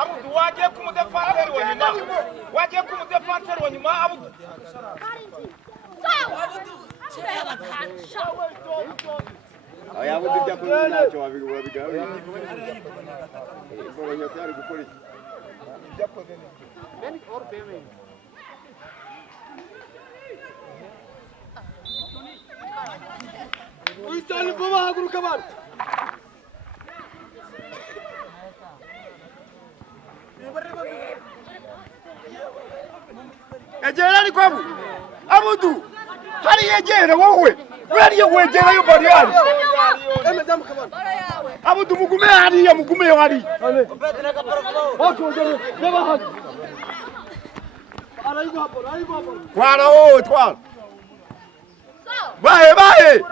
Abudu wagiye kumudefenseur wa nyuma. Wagiye kumudefenseur wa nyuma Abudu. Aya Abudu byakoze ntacyo wabigawe. Bolo nyatari gukora iki? Byakoze ne. Beni or peme. Uyitali baba haguruka bana. Ejera ni kwabu. Abudu. Hari yegera wowe. Wari yegera yo bari yari. Emezamu kabana. Abudu mugume hari ya mugume hari. Bakojere baba hadi. Arayigo hapo. Twala o twala. Bae.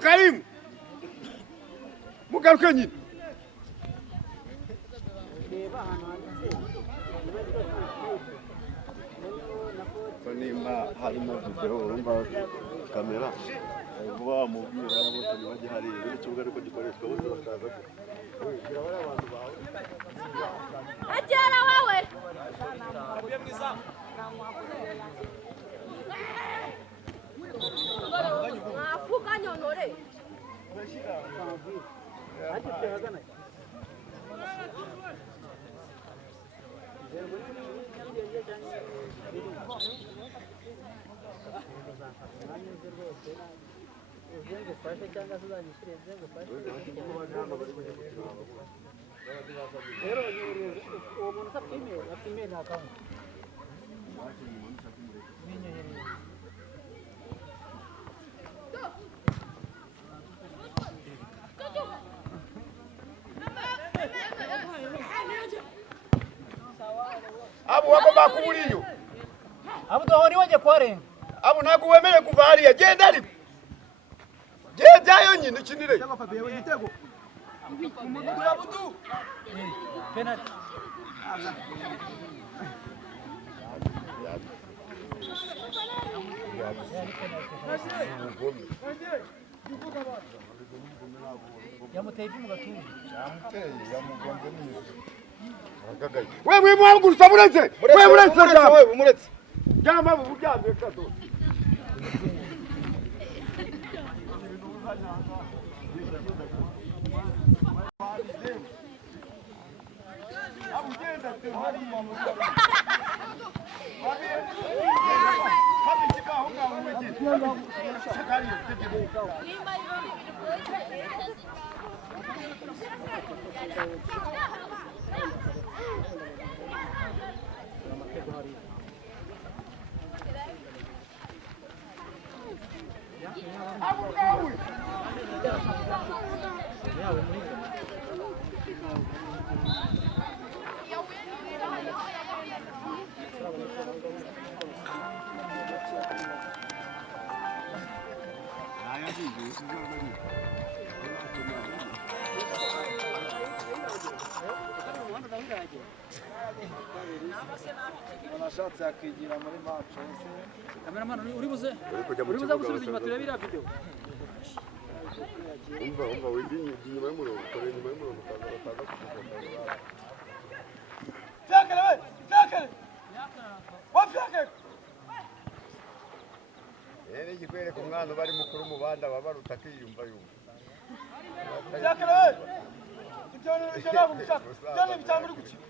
Karim. Mugaruke nyine. Nimba harimo video urumva kamera vuba wamubwira bose baje hari buri kibuga ariko gikoreshwa bose bakaza birabara abantu bawe Ajara wawe Afuka nyonore Abu wako bakuliyo. Abu dohoni waje kware. Abu nakuwemere kuva hariya genda ari. Genda yo nyine kinire. cyangwa Fabien w'igitego. Abudu. Penalty. Yamuteye mu gatumba. Yamugonze niyo. Wewe mwangu usamuretse. Wewe umuretse. Jama buryamye kato. Wanashatse akigira muri match. Cameraman uri buze gusubiza inyuma turebe iriya video. Umva windi inyuma y'umurongo kore inyuma y'umurongo utaza kugufotora. Fyakere. Wafyakere. Yene igikwereka umwana bari mukuru mu banda babaruta kiyumva yumva. Fyakere. Ibyo nabo gushaka. Cyane bitangura gukina.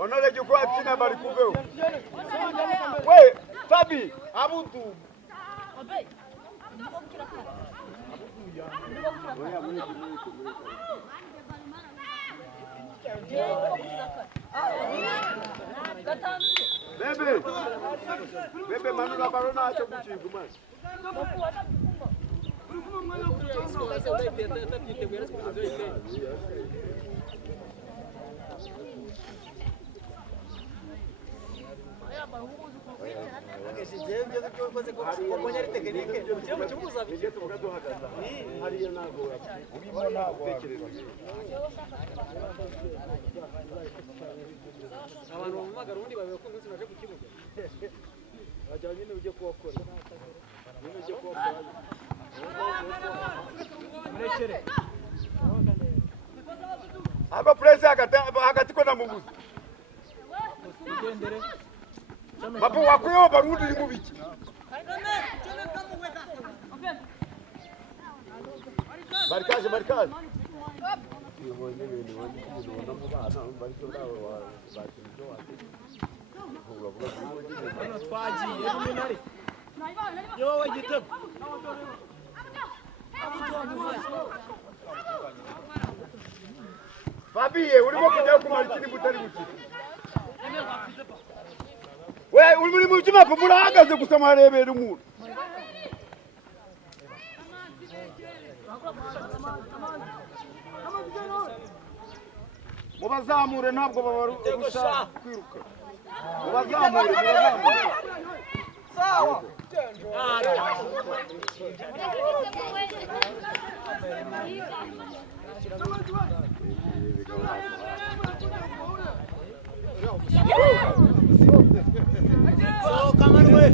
Onole jukwa tina bari kuveo. We, Fabi, Abudu. Bebe manura barona acha kuchiguma. abantu bamumagara ubundi babe ko umunsi naje ku kibuga bajya nyine uje kuwakora nyine uje kuwakora murekere aba press hagati ko namubuza ugendere bapo wakuyo barundi ni mubiki Markaje twagiye n'umunari yowe gitego Fabiye urimo kujya kumara ikindi butari buki we uri mu cyuma po murahagaze gusa marebera umuntu mubazamure ntabwo babarusha kwiruka mubazamure sawa so kamanwe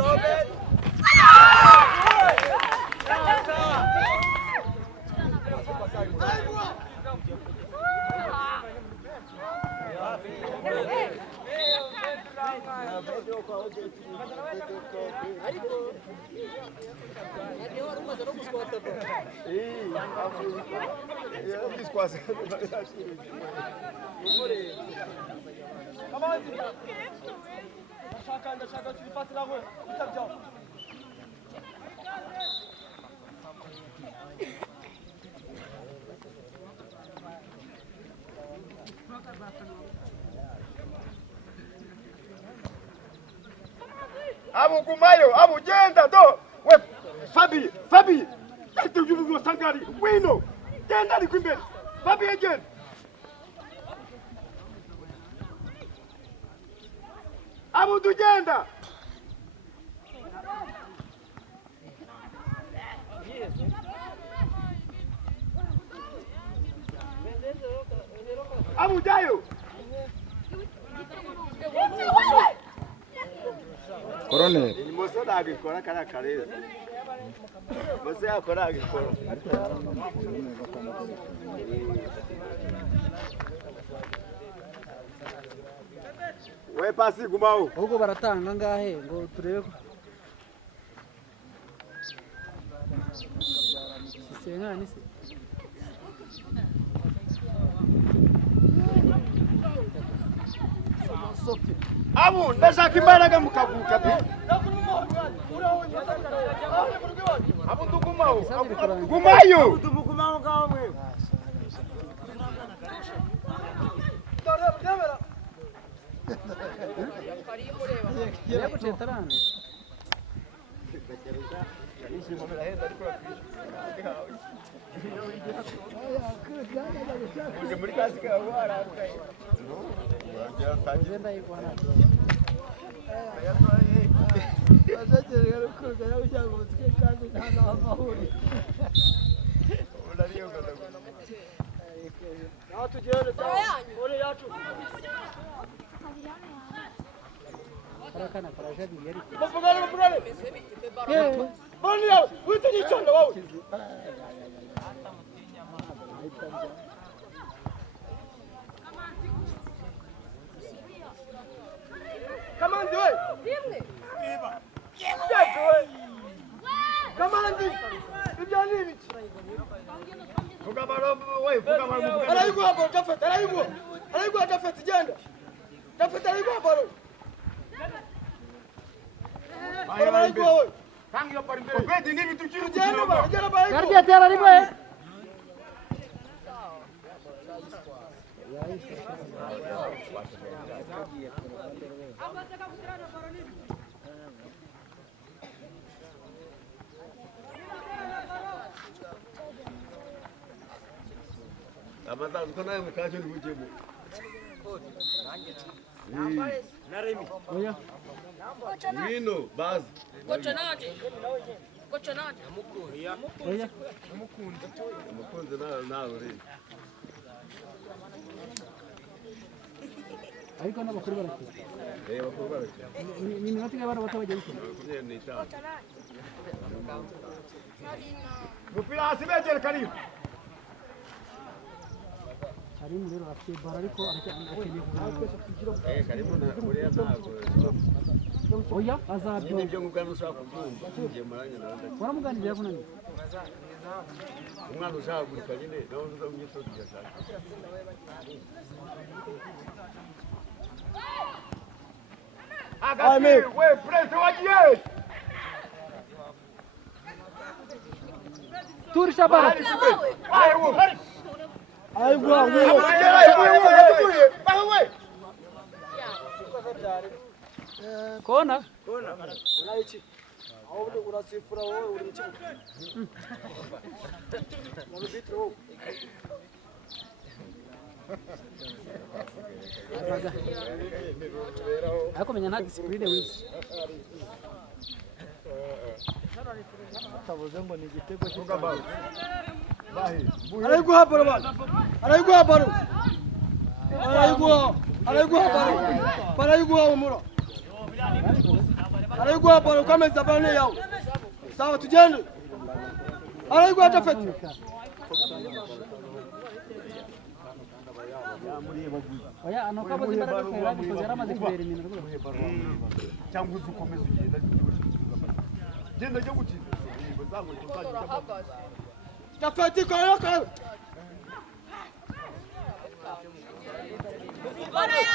Robert Abu Gumayo, Abu Jenda, do. We, Fabi. Take the you Sangari. We know. Jenda the Quimben. Fabi again. Abu du Jenda. Abu Jayo. Corone. Il mosso da agikora kana kareza. Mosso yakora agikora. We pasi gumao. ahubwo baratanga ngahe ngo turebe ko Senkani se Abu ndashaka imbaraga mukavuka pe. Abu Gumayo. Gumayo. Tumukumao ngaho mwe. yego cetarana Muri kazi ka wararuka. agenda yigwana Bazaje rukuruga yabishaka umutwe kandi nta amahuri. Unariyo ngada. Na tugere ore yacu. arakana karajadi yari Mugale. Bani yawe, witani cyanda wawe. Kamanzi we. Rimwe. Kamanzi. Ibyo ni ibiki? Vuga baro we, vuga baro. Arayigwa baro Jafet, arayigwa Jafet genda. Jafet arayigwa baro. imbere. Tanga iyo baro imbere. Obedi nibi tukiri kugenda. Gardia tera rimwe. Amazazi ko nawe mukaje ntujemo. Naremi. Oya. Nino bazi. Kochonate. Kochonate. Oya. Umukunzi nawe rero. Ariko n'abakuru barakira. Bakuru barakira. Ni minota y'abana bato bajya gukina. Mupira hasi begere Karim. Karim rero afite bara ariko akeneye kuganira. Karim uriya ntabwo. Oya azabyo. Nibyo ngubwo ushaka kubyumva. Ngiye maranye nawe. Waramuganiriye yakunaniye. Umwana ushaka gurika nyine nawe uza umyitozo cyane. Agati we press wajiye. Turisha bara. Aigwa wewe. Bawe. Kona. Unaichi. Au ndio unasifura wewe ulichi. Unabitro wewe. Ako menya nta discipline wizi. Tavuze ngo ni igitego cy'ugabaro. Bahi. Arayiguha baro bana. Arayiguha baro. Arayiguha umuro. Arayiguha baro kameza bane yao. Sawa tujende. Arayiguha tafeti. Oya anoka bozi imbaraga kwera ariko yaramaze kubera imino rwose. Cyangwa uzukomeza ugenda genda cyo gukina. Bazamwe tuzajya. Tafeti kwa yako.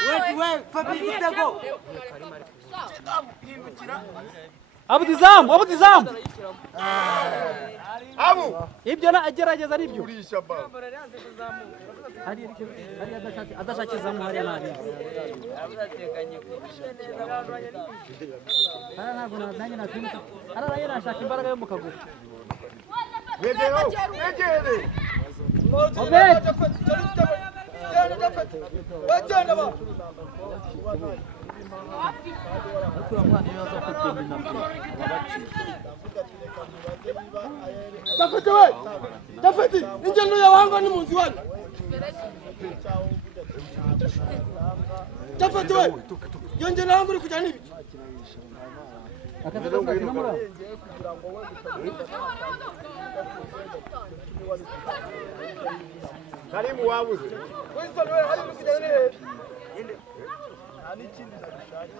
Wewe Fabi Kitego. Abudizam. Abu. Ibyo na agerageza nibyo. Urisha ba. Hari adashakizamu hari nari. Ntabwo nanjye natinda. Araraye nashaka imbaraga yo mu kaguru. Wegere. Obed. Wajenda ba. Tafeti inje ndo ya wanga ni munzi wani. Tafeti we. Yonje na wangu kuja nibi. Akataka kunamura. Karimu wabuze. Winston we hadi kuja ni. Ani chini na bishani.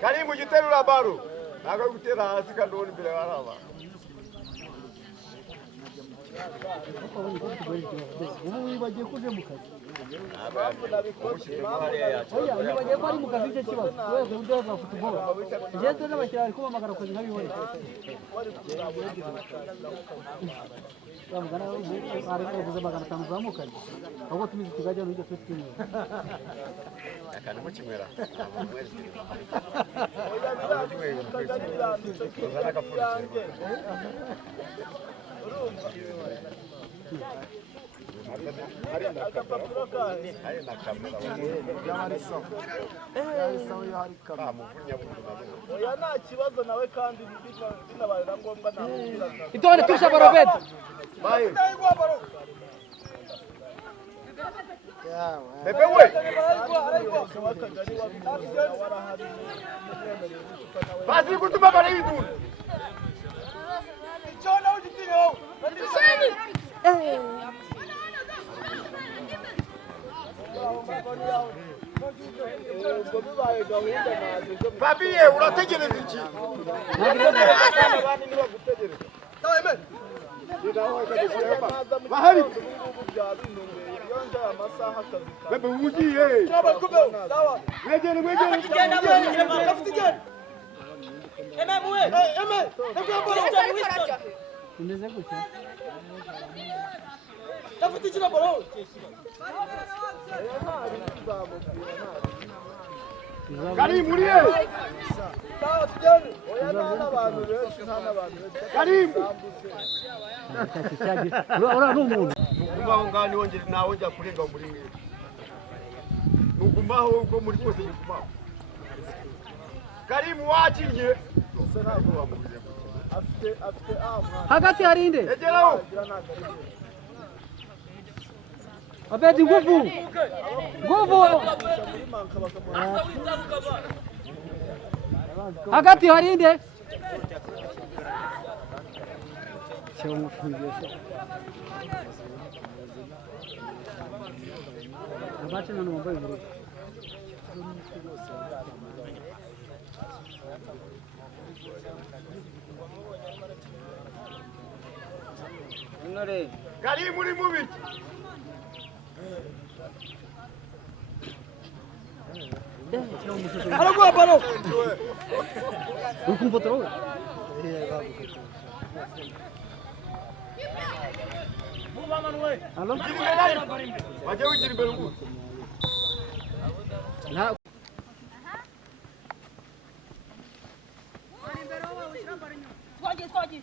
Karimu giterura baro. Nako gutera hasi kandoni mbere baraba. Bagiye kuje mu kazi. Oya bagiye ko ari mu kazi cyo kibazo. Wewe uburyo bwa football. Jeto n'abakira ariko bamagara ko nkabibona. Bamugana ari ko magana tanu zamukanye. Ahubwo tumize tukajya n'icyo twitini. Akana mukimera. Oya nta kibazo nawe kandi binabaye ngombwa nta. Itone tusha barobet. Bye. Bebe we. Basi kutuma bale hivi. Chona ujitio. Fabie urategereza iki? Sawa amen. bahari bebe ugiye Sawa kubeo. Sawa. mwegere Tugenda mwegere. Rafiki gani? Eme. Nabwo bolo. Umeze gutya. Rafiki kina bolo. Karim uriye Sawa tugende. Oya n'abantu benshi n'abantu. Karim Ura n'umuntu. nugumaho ngani wongere nawe njya kurenga muri mwe nugumaho uko muri kose nugumaho Karim wakinye Afite amwa. Hagati hari inde. egeraho Abedi nguvu. Hagati hari inde. Abacha na nomba ibiro. Karim uri mubi Aragwa bolo. Ukumpotrou. Alô? wajya wigira imbere ubu Na Twagiye.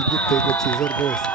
igitego cyiza rwose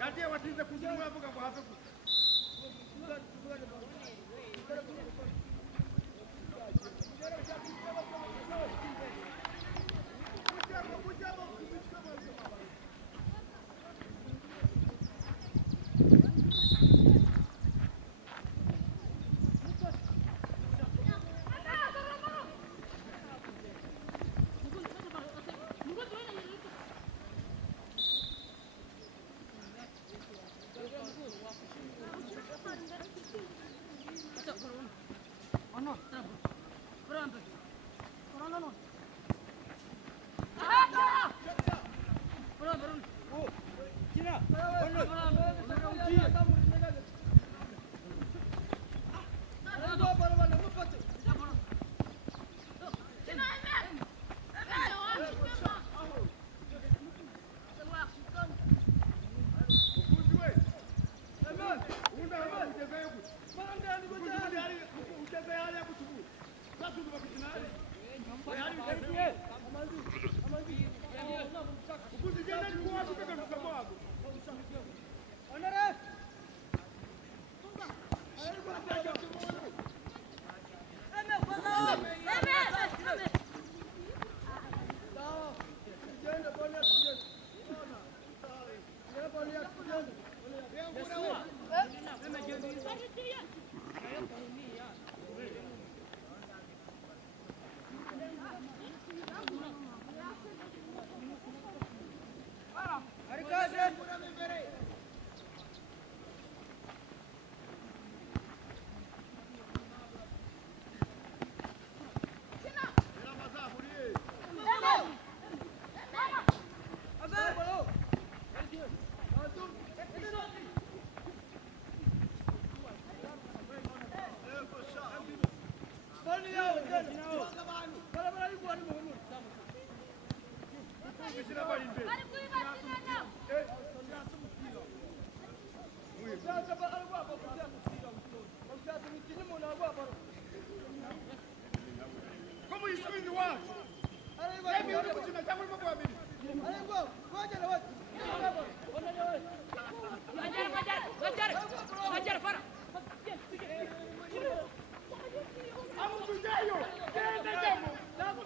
Gaje watinze kuzungu avuga ngo have ku. Como yisubiza iwacu yemwe uri gukina cyangwa urimo guhamira amutujayo genda jamo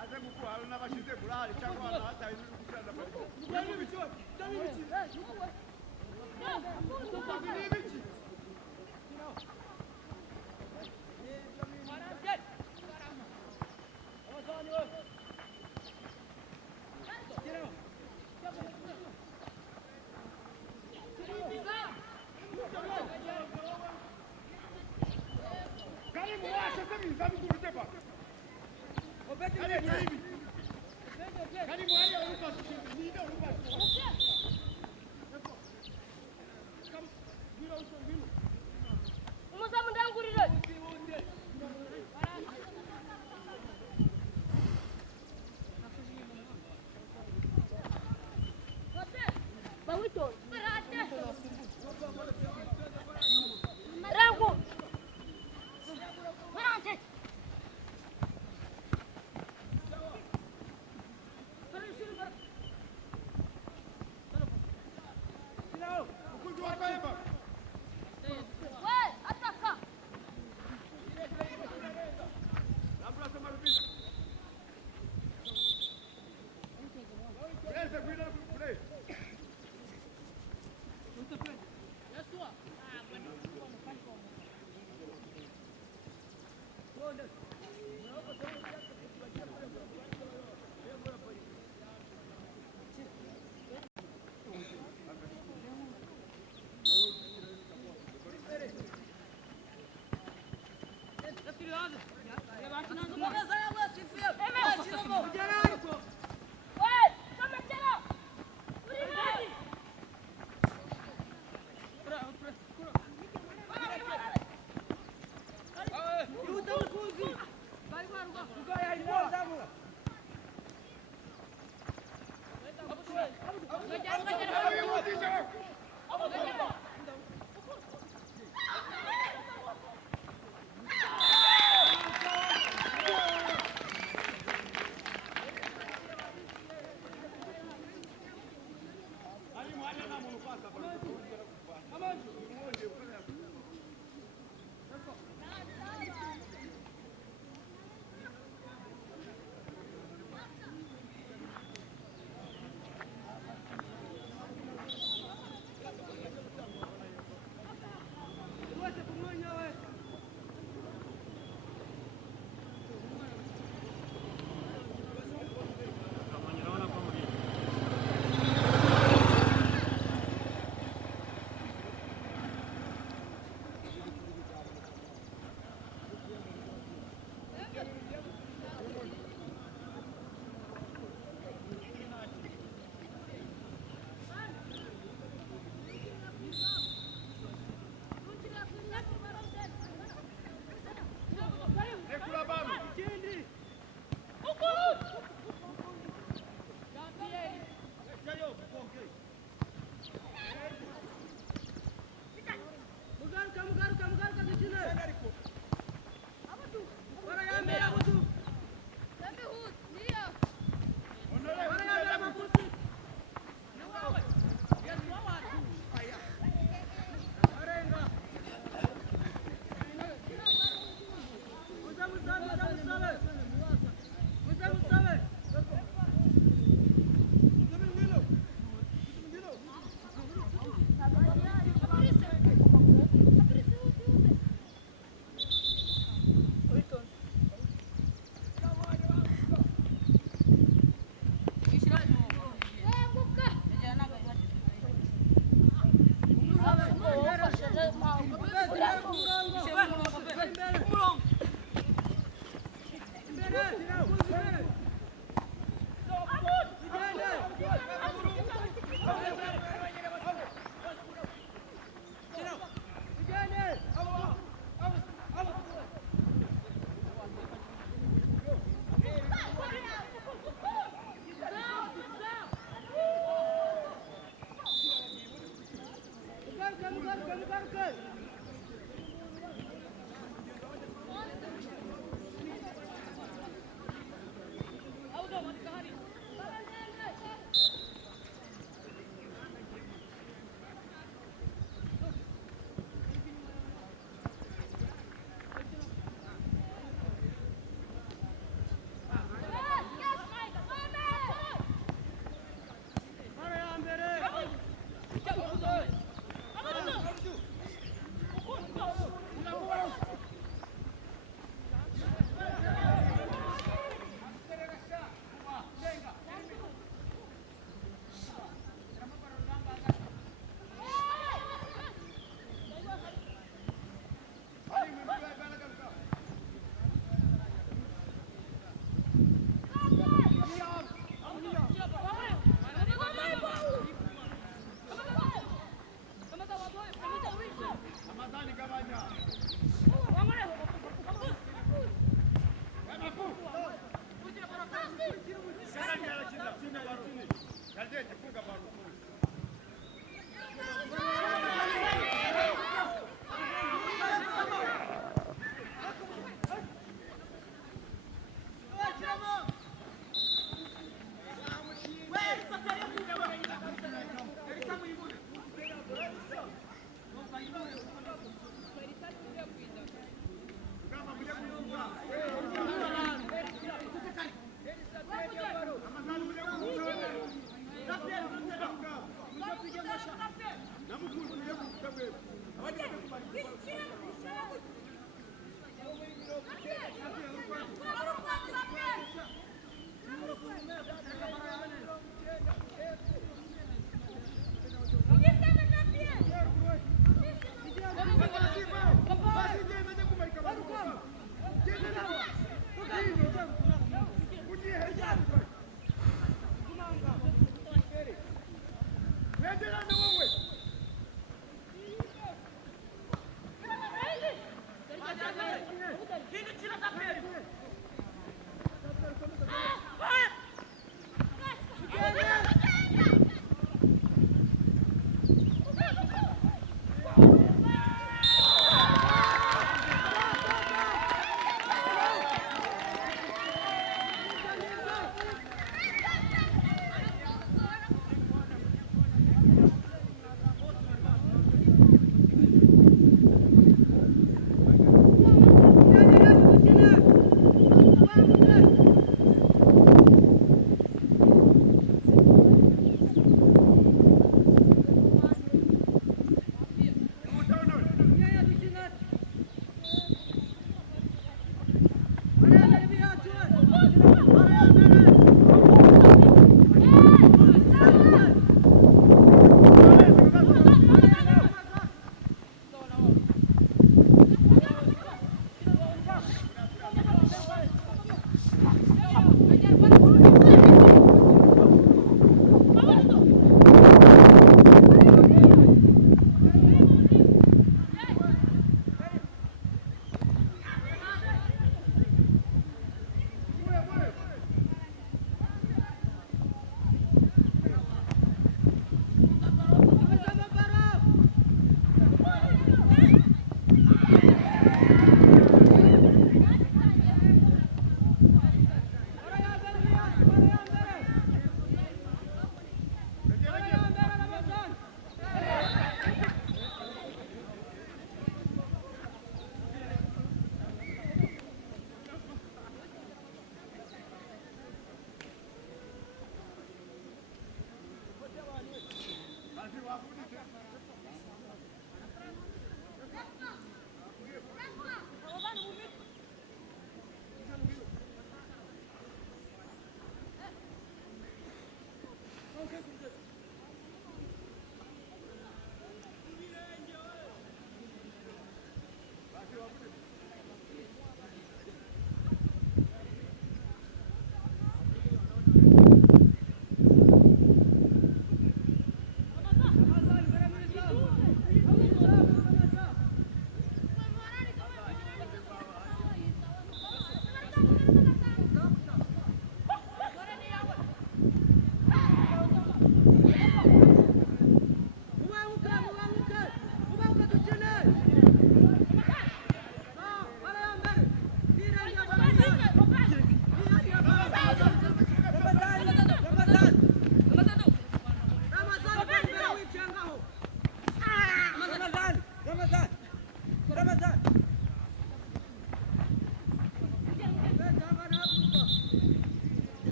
aze mukuru hari n'abashize burari cyangwa abantu hataye n'uruganda Umuzamu ndangurire. Bawito. Rangu. Marante.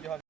Good.